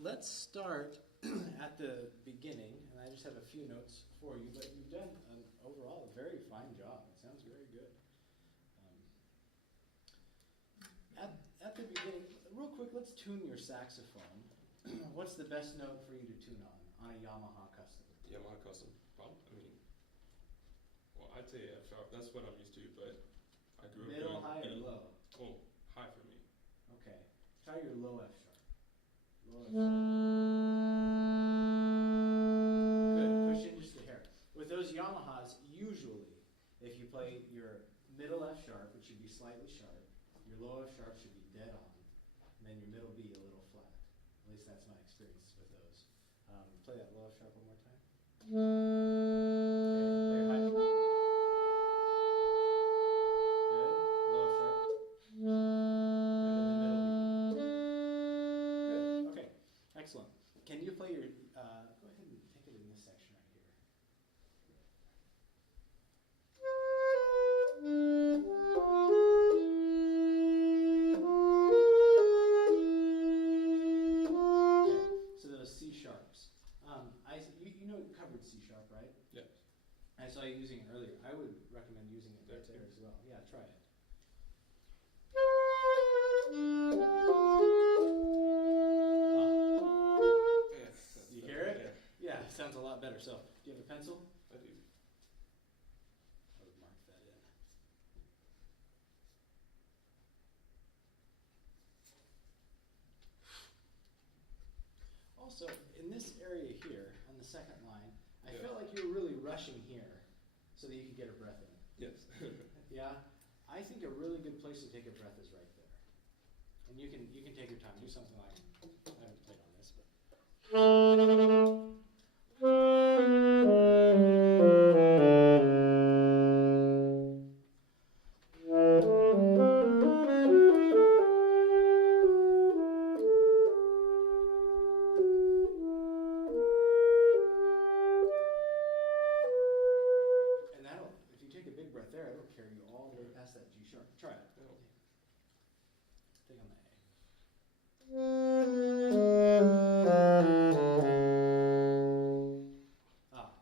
Let's start at the beginning, and I just have a few notes for you, but you've done overall a very fine job. It sounds very good. At the beginning, real quick, let's tune your saxophone. What's the best note for you to tune on a Yamaha Custom? Yamaha Custom, well, I'd say F sharp. That's what I'm used to, but I grew up middle, high, or low? Oh, high for me. Okay, try your low F sharp. Low F sharp. Good, push in just a hair. With those Yamahas, usually, if you play your middle F sharp, it should be slightly sharp, your low F sharp should be dead on, and then your middle B a little flat. At least that's my experience with those. Play that low F sharp one more time. Okay, play your high. Good, low F sharp. Good, and the middle B. Good, okay, excellent. Can you play your, go ahead and take it in this section right here. Good, okay, excellent. Can you play your middle F sharp? Low F sharp. Good, okay, excellent. Can you play your middle F sharp? Good, okay, excellent. Can you play your low F sharp? Good, okay, excellent. Can you play your middle B? Good, okay, excellent. I saw you using it earlier. I would recommend using it right There there too. as well. Yeah, try it. Yeah. You hear it? Yeah, it sounds a lot better. So, do you have a pencil? I do. I would mark that in. Also, in this area here, on the second line, I Yeah. felt like you were really rushing here so that you could get a breath in. Yes. Yeah? I think a really good place to take a breath is right there. And you can take your time, do something like, I haven't played on this, but. And that'll, if you take a big breath there, it'll carry you all the way past that G sharp. Try it. Oh. Take on the A.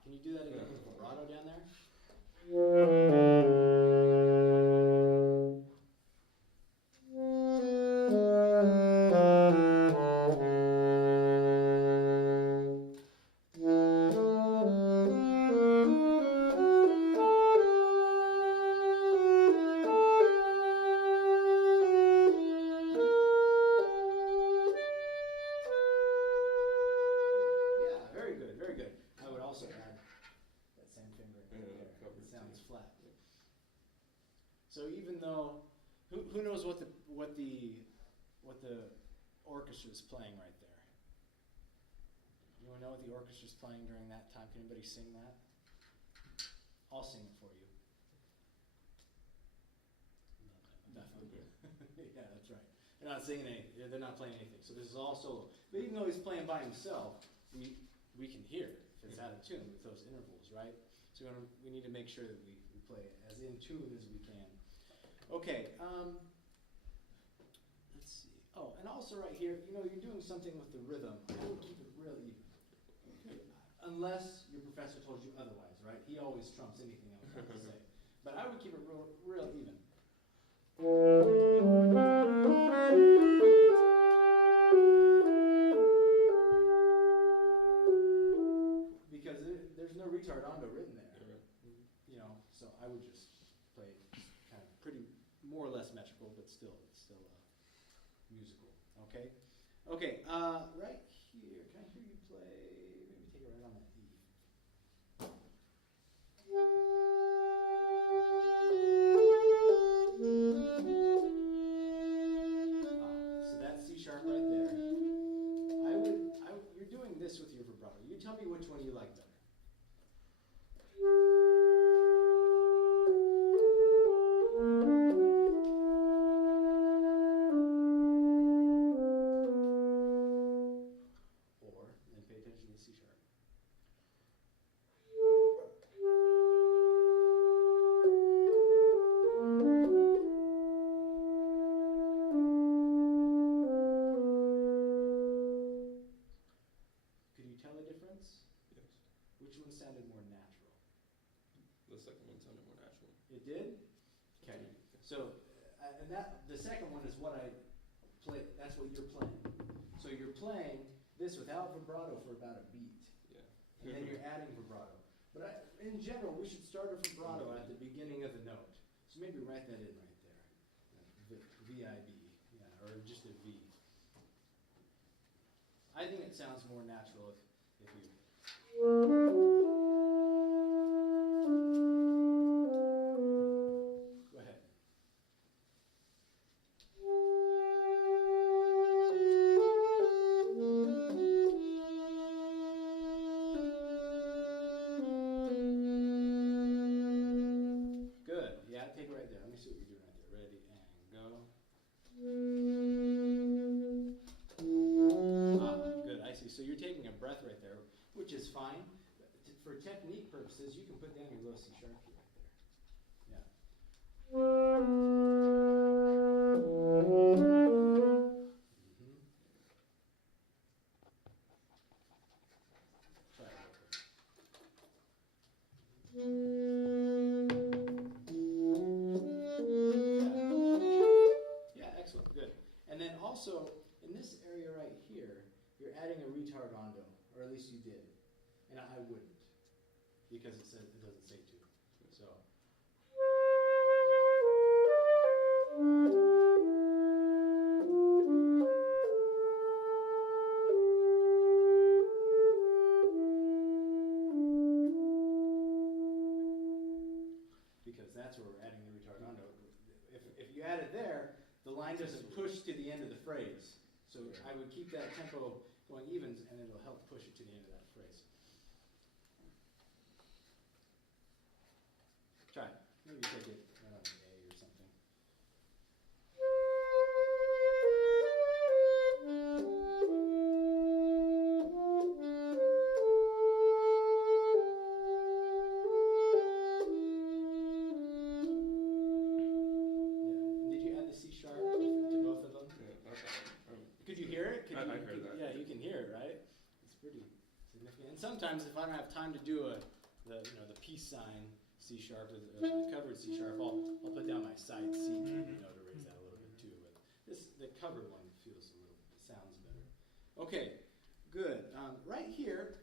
Can you do that again with vibrato down there? Yeah, very good, very good. I would also add that same finger in Yeah, there. cover It it sounds too. flat. So even though, who knows what the orchestra's playing right there? Anyone know what the orchestra's playing during that time? Can anybody sing that? I'll sing it for you. Definitely. Yeah, that's right. They're not singing anything. They're not playing anything. So this is all solo. But even though he's playing by himself, we can hear if it's out of tune with those intervals, right? So we need to make sure that we play as in tune as we can. Okay. Let's see. Oh, and also right here, you're doing something with the rhythm. I would keep it real even. Unless your professor told you otherwise, right? He always trumps anything else I have to say. But I would keep it real even. Because there's no retardato written there. Yeah, right. So I would just play it kind of pretty, more or less metrical, but still, it's still musical. Okay? Okay, right here, can I hear you play, maybe take it right on that E. So that's C sharp right there. You're doing this with your vibrato. You tell me which one you like better. Or, then pay attention to the C sharp. Could you tell a difference? Yes. Which one sounded more natural? The second one sounded more natural. It did? Okay. So, and the second one is what I play, that's what you're playing. So you're playing this without vibrato for about a beat. Yeah. And then you're adding vibrato. But in general, we should start a vibrato at the beginning of the note. So maybe write that in right there. V-I-B, yeah, or just a V. I think it sounds more natural if you... Go ahead. Good. Yeah, take it right there. Let me see what you're doing right there. Ready and go. Good. I see. So you're taking a breath right there, which is fine. For technique purposes, you can put down your low C sharp key right there. Yeah. Try it real quick. I wouldn't, because it doesn't say to. So. Because that's where we're adding the retardando. If you add it there, the line doesn't push to the end of the phrase. So I would keep that tempo going even, and it'll help push it to the end of that phrase. Try it. Maybe take it right on the A or something. Did you add the C sharp to both of them? Yeah, okay. Could you hear it? I heard that. Yeah, you can hear it, right? It's pretty significant. And sometimes if I don't have time to do the peace sign C sharp or the covered C sharp, I'll put down my side C key, to raise that a little bit too. But the covered one sounds better. Okay, good. Right here,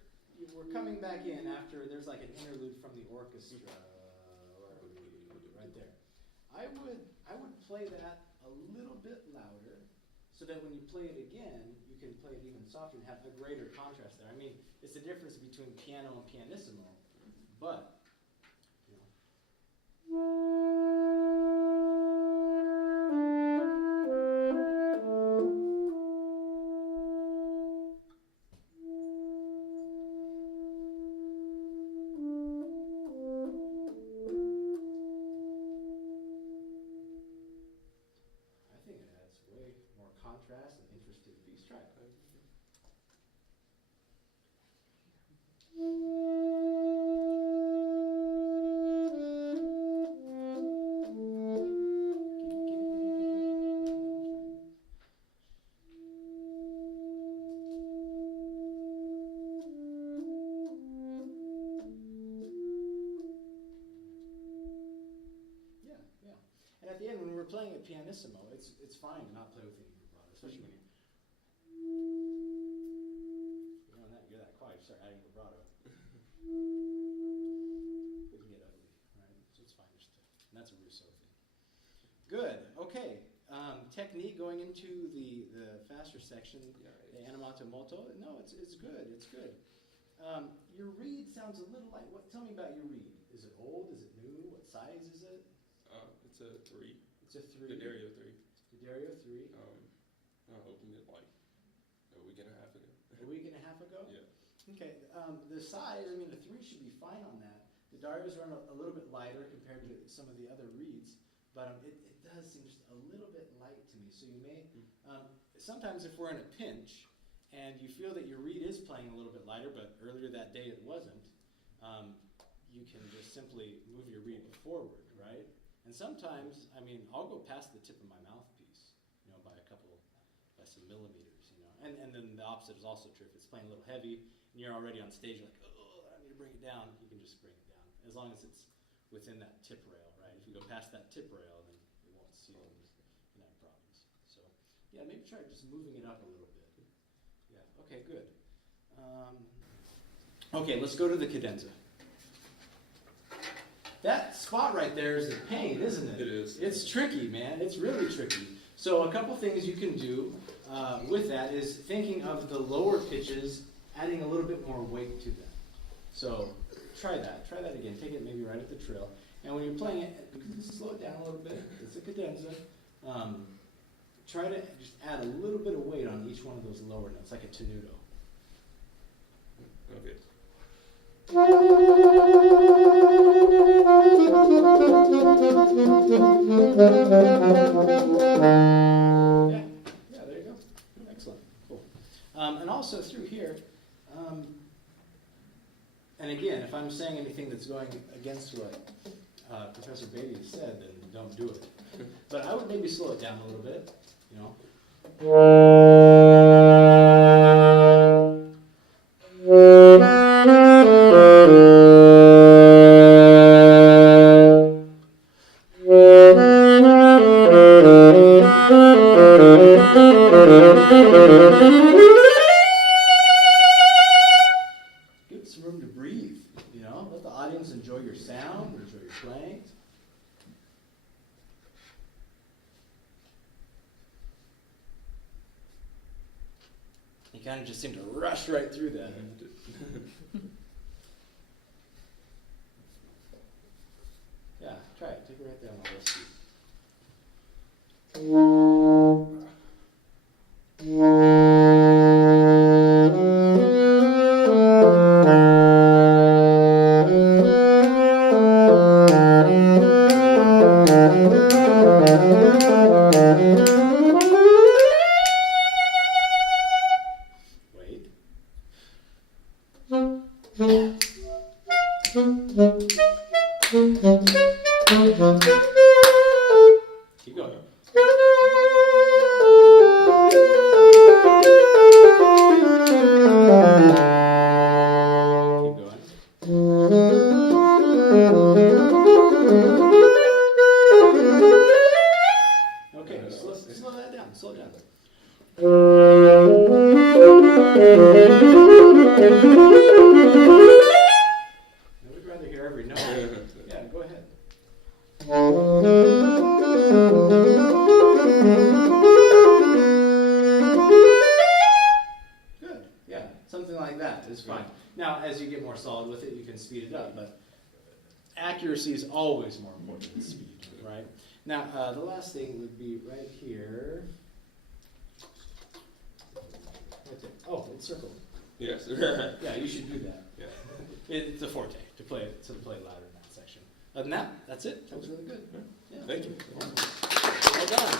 we're coming back in after there's like an interlude from the orchestra. Right there. I would play that a little bit louder, so that when you play it again, you can play it even softer and have a greater contrast there. I mean, it's the difference between piano and pianissimo, but I think it adds way more contrast and interest to the piece. Try it. And at the end, when we're playing a pianissimo, it's fine to not play with any vibrato, especially when you're that quiet, you start adding vibrato. It can get ugly, right? So it's fine just to, and that's a Rousseau thing. Good, okay. Technique going into the faster section, the animato molto. No, it's good, it's good. Your reed sounds a little light. Tell me about your reed. Is it old? Is it new? What size is it? It's a 3. It's a 3. The Dario 3. The Dario 3. I opened it like a week and a half ago. A week and a half ago? Yeah. Okay. The size, I mean, the 3 should be fine on that. The Darios run a little bit lighter compared to some of the other reeds, but it does seem just a little bit light to me. So you may, sometimes if we're in a pinch and you feel that your reed is playing a little bit lighter, but earlier that day it wasn't, you can just simply move your reed forward, right? And sometimes, I mean, I'll go past the tip of my mouthpiece, by some millimeters, And then the opposite is also true. If it's playing a little heavy and you're already on stage, you're like, oh, I need to bring it down, you can just bring it down. As long as it's within that tip rail, right? If you go past that tip rail, then it won't seal and you have problems. So, yeah, maybe try just moving it up a little bit. Yeah, okay, good. Okay, let's go to the cadenza. That spot right there is a pain, isn't it? It is. It's tricky, man. It's really tricky. So a couple things you can do with that is thinking of the lower pitches, adding a little bit more weight to them. So try that. Try that again. Take it maybe right at the trill. And when you're playing it, slow it down a little bit. It's a cadenza. Try to just add a little bit of weight on each one of those lower notes, like a tenuto. Okay. Yeah, there you go. Excellent. Cool. And also through here, and again, if I'm saying anything that's going against what Professor Beatty said, then don't do it. But I would maybe slow it down a little bit, Give it some room to breathe. sound, enjoy your playing. You kind of just seem to rush right through that. Yeah, try it. Take it right there on the left seat. Wait. Keep going. Keep going. Okay, slow that down. Slow it down. I would rather hear every note. Yeah, go ahead. Good. Yeah, something like that is fine. Now, as you get more solid with it, you can speed it up, but accuracy is always more important than speed, right? Now, the last thing would be right here. Right there. Oh, it's circled. Yes. Yeah, you should do that. Yeah. It's a forte to play it louder in that section. Other than that, that's it. That was really good. Yeah. Thank you. Well done.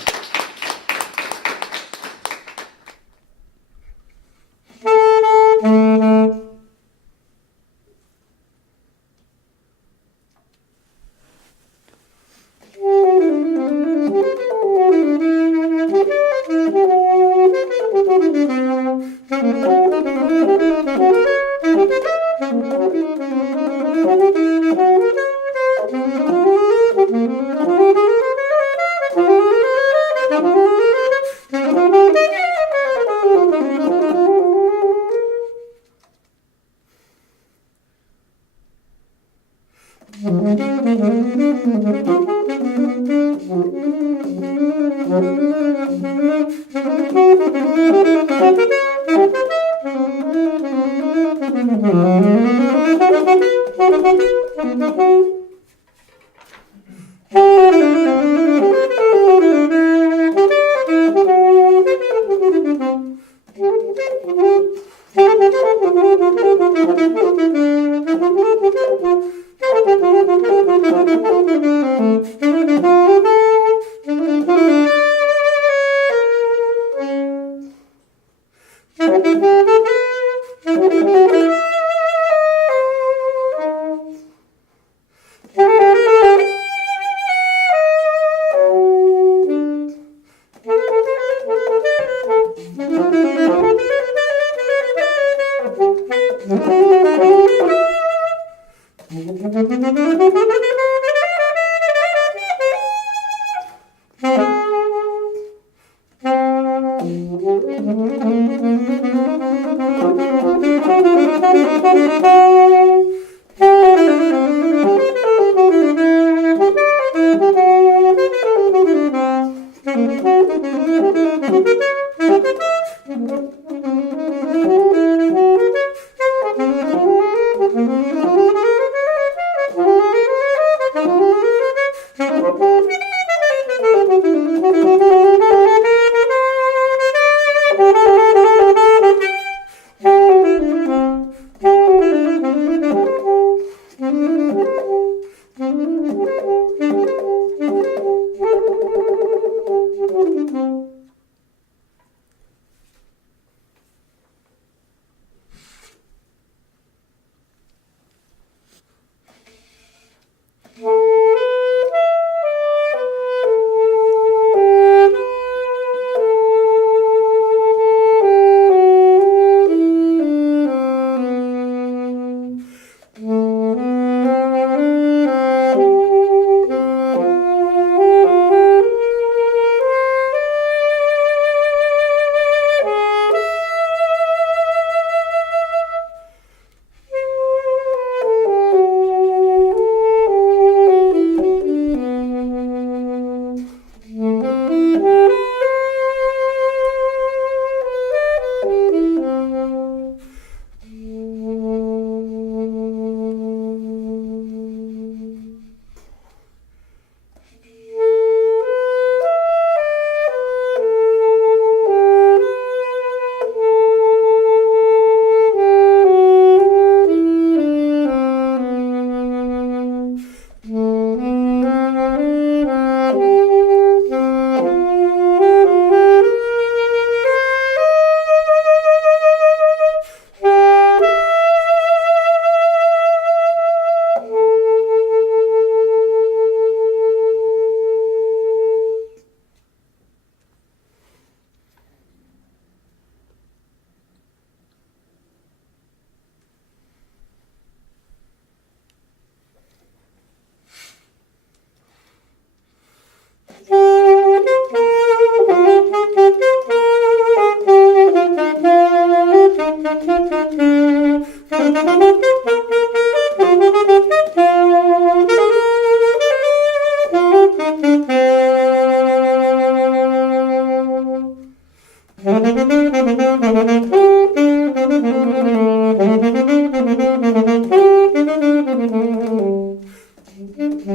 All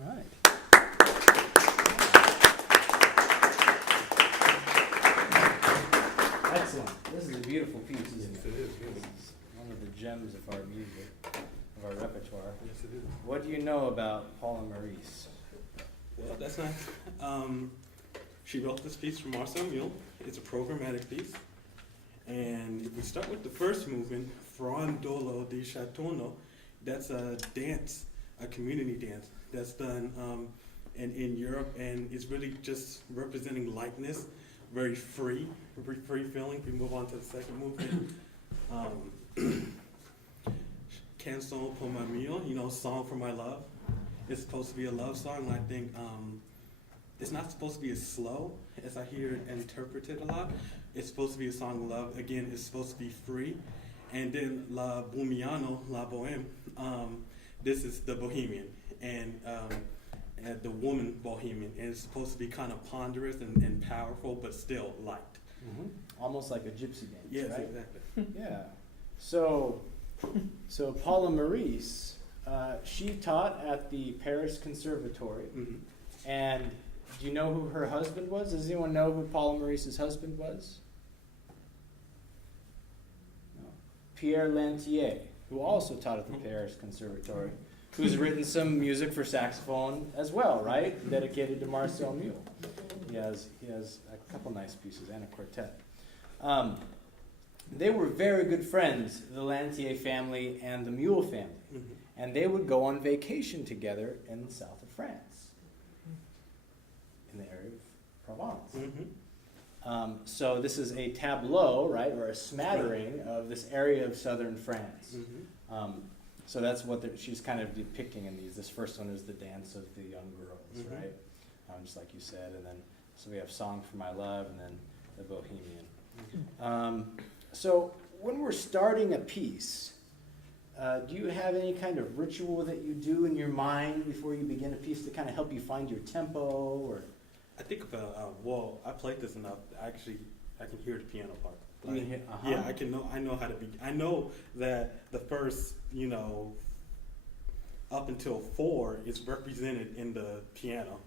right. Excellent. This is a beautiful piece, isn't Yes, it? it is. It's one of the gems of our music, of our repertoire. Yes, it is. What do you know about Paula Maurice? Well, that's nice. She wrote this piece for Marcel Mule. It's a programmatic piece. And if we start with the first movement, Frondolo di Chatono, that's a dance, a community dance that's done in Europe, and it's really just representing lightness, very free feeling. We move on to the second movement. Canção por my mio, song for my love. It's supposed to be a love song. I think it's not supposed to be as slow as I hear it interpreted a lot. It's supposed to be a song of love. Again, it's supposed to be free. And then La Bohemiano, La Bohème, this is the Bohemian and the woman Bohemian. And it's supposed to be kind of ponderous and powerful, but still light. Mm-hmm. Almost like a gypsy dance, Yes, right? exactly. Yeah. So Paula Maurice, she taught at the Paris Conservatory. Mm-hmm. And do you know who her husband was? Does anyone know who Paula Maurice's husband was? No. Pierre Lantier, who also taught at the Paris Conservatory, who's written some music for saxophone as well, right? Dedicated to Marcel Mule. He has a couple nice pieces and a quartet. They were very good friends, the Lantier family and the Mule family. Mm-hmm. And they would go on vacation together in the south of France, in the area of Provence. Mm-hmm. So this is a tableau, right, or a smattering of this area of southern France. Mm-hmm. So that's what she's kind of depicting in these. This first one is the dance of the young girls, Mm-hmm. right? Just like you said, and then so we have Song for My Love, and then the Bohemian. Mm-hmm. So when we're starting a piece, do you have any kind of ritual that you do in your mind before you begin a piece to kind of help you find your tempo, or? I think about I played this enough. I can hear the piano part. You can hear- Yeah, I know how to be. I know that the first, up until 4 is represented in the piano.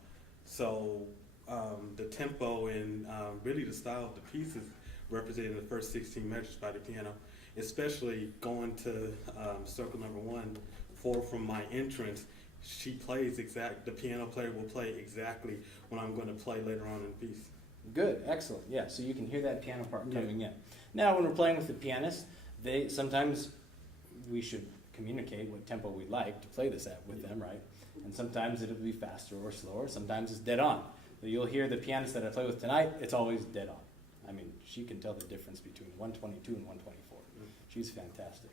So the tempo and really the style of the piece is represented in the first 16 measures by the piano. Especially going to circle number 1, 4 from my entrance. She plays the piano player will play exactly when I'm going to play later on in the piece. Good, excellent. Yeah, so you can hear that piano part coming in. Now, when we're playing with the pianist, sometimes we should communicate what tempo we'd like to play this at with them, right? And sometimes it'll be faster or slower. Sometimes it's dead on. So you'll hear the pianist that I play with tonight, it's always dead on. I mean, she can tell the difference between 122 and 124. She's fantastic.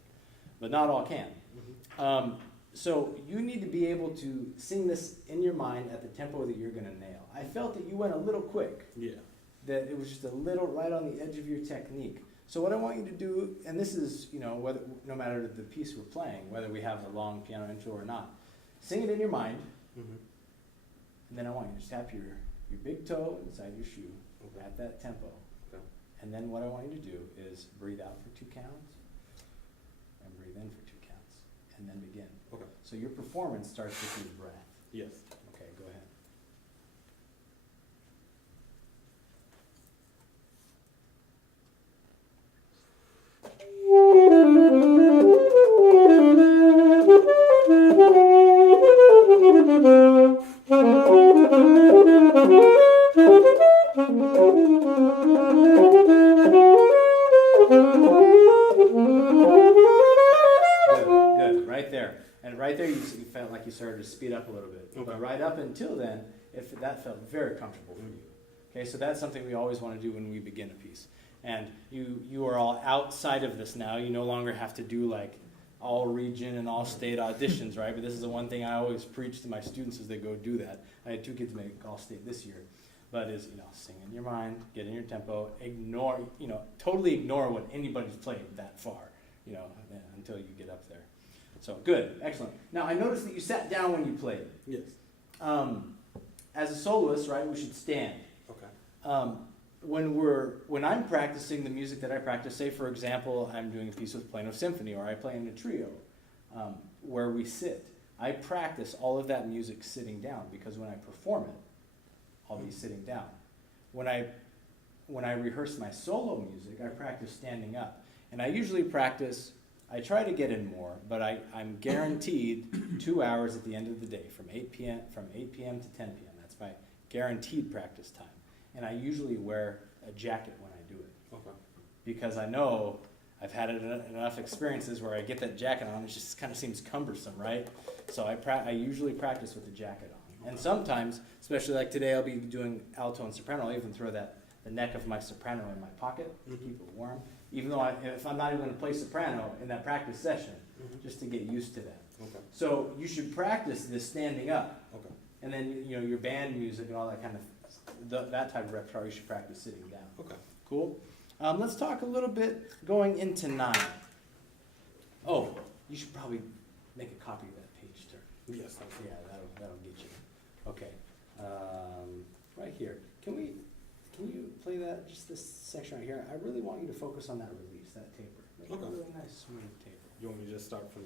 But not all can. Mm-hmm. So you need to be able to sing this in your mind at the tempo that you're going to nail. I felt that you went a little quick. Yeah. That it was just a little right on the edge of your technique. So what I want you to do, and this is, whether no matter the piece we're playing, whether we have a long piano intro or not, sing it in your mind, Mm-hmm. and then I want you to tap your big toe inside your shoe at that tempo. Okay. And then what I want you to do is breathe out for 2 counts, and breathe in for 2 counts, and then begin. Okay. So your performance starts with your breath. Yes. Okay, go ahead. Good, right there. And right there you felt like you started to speed up a little bit. Okay. But right up until then, that felt very comfortable for you. Okay, so that's something we always want to do when we begin a piece. And you are all outside of this now. You no longer have to do like all region and all state auditions, right? But this is the one thing I always preach to my students as they go do that. I had 2 kids make all state this year. But is, sing in your mind, get in your tempo, ignore, totally ignore what anybody's played that far, until you get up there. So good, excellent. Now I noticed that you sat down when you played. Yes. As a soloist, right, we should stand. Okay. When I'm practicing the music that I practice, say for example, I'm doing a piece with Plano Symphony or I play in a trio, where we sit. I practice all of that music sitting down because when I perform it, I'll be sitting down. When I rehearse my solo music, I practice standing up. And I usually practice, I try to get in more, but I'm guaranteed 2 hours at the end of the day from 8 p.m. to 10 p.m. That's my guaranteed practice time. And I usually wear a jacket when I do it. Okay. Because I know I've had enough experiences where I get that jacket on, it just kind of seems cumbersome, right? So I usually practice with the jacket on. And sometimes, especially like today, I'll be doing alto and soprano. I'll even throw the neck of my soprano in my pocket to keep it warm. Even though if I'm not even going to play soprano in that practice session, just to get used to that. Okay. So you should practice this standing up. Okay. And then your band music and all that kind of that type of repertoire you should practice sitting down. Okay. Cool. Let's talk a little bit going into 9. Oh, you should probably make a copy of that page turn. Yes. Yeah, that'll get you. Okay, right here. Can you play that, just this section right here? I really want you to focus on that release, that taper. Make it a really nice, smooth taper. You want me to just start from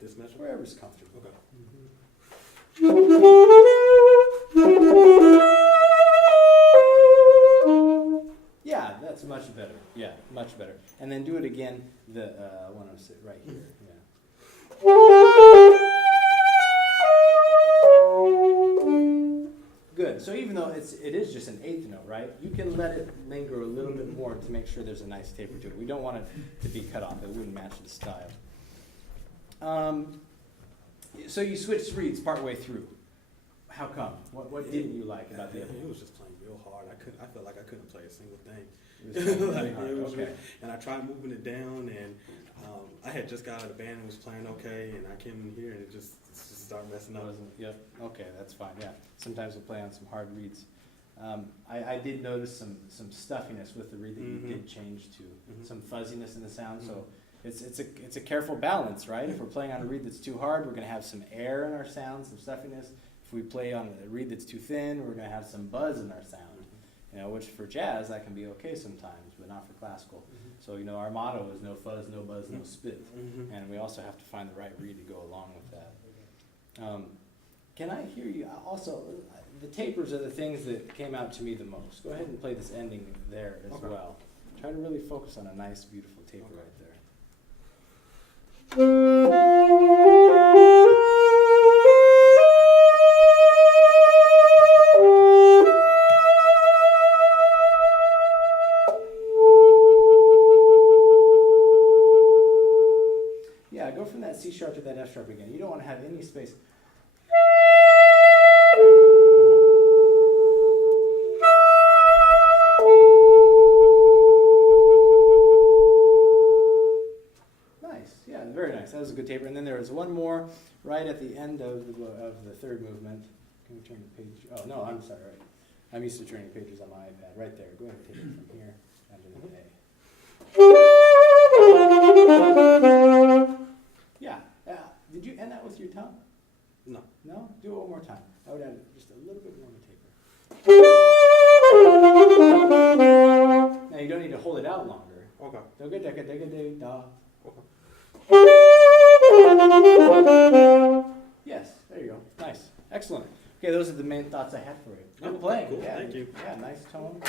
this measure? Wherever's comfortable. Okay. Yeah, that's much better. Yeah, much better. And then do it again, the one I sit right here. Yeah. Good. So even though it is just an 8th note, right? You can let it linger a little bit more to make sure there's a nice taper to it. We don't want it to be cut off. It wouldn't match the style. So you switched reeds partway through. How come? What didn't you like about the other? It was just playing real hard. I felt like I couldn't play a single thing. It was really hard. Okay. And I tried moving it down, and I had just got out of the band and was playing okay, and I came in here and it just started messing up. Yep. Okay, that's fine. Yeah. Sometimes we'll play on some hard reeds. I did notice some stuffiness with the reed that you did change to some fuzziness in the sound. So it's a careful balance, right? If we're playing on a reed that's too hard, we're going to have some air in our sound, some stuffiness. If we play on a reed that's too thin, we're going to have some buzz in our sound. Which for jazz that can be okay sometimes, but not for classical. So our motto is no fuzz, no buzz, no spit, and we also have to find the right reed to go along with that. Can I hear you? Also, the tapers are the things that came out to me the most. Go ahead and play this ending there as well. Try to really focus on a nice, beautiful taper right there. Yeah, go from that C sharp to that F sharp again. You don't want to have any space. Very nice. That was a good taper. And then there was one more right at the end of the third movement. Can we turn the page? Oh, no, I'm sorry. Right. I'm used to turning pages on my iPad. Right there. Go ahead and take it from here down to the A. Yeah. Did you end that with your tongue? No. No? Do it one more time. I would add just a little bit more taper. Now, you don't need to hold it out longer. Okay. Yes, there you go. Nice. Excellent. Okay, those are the main thoughts I had for you. Good playing. Cool. Yeah. Thank you. Yeah, nice tone.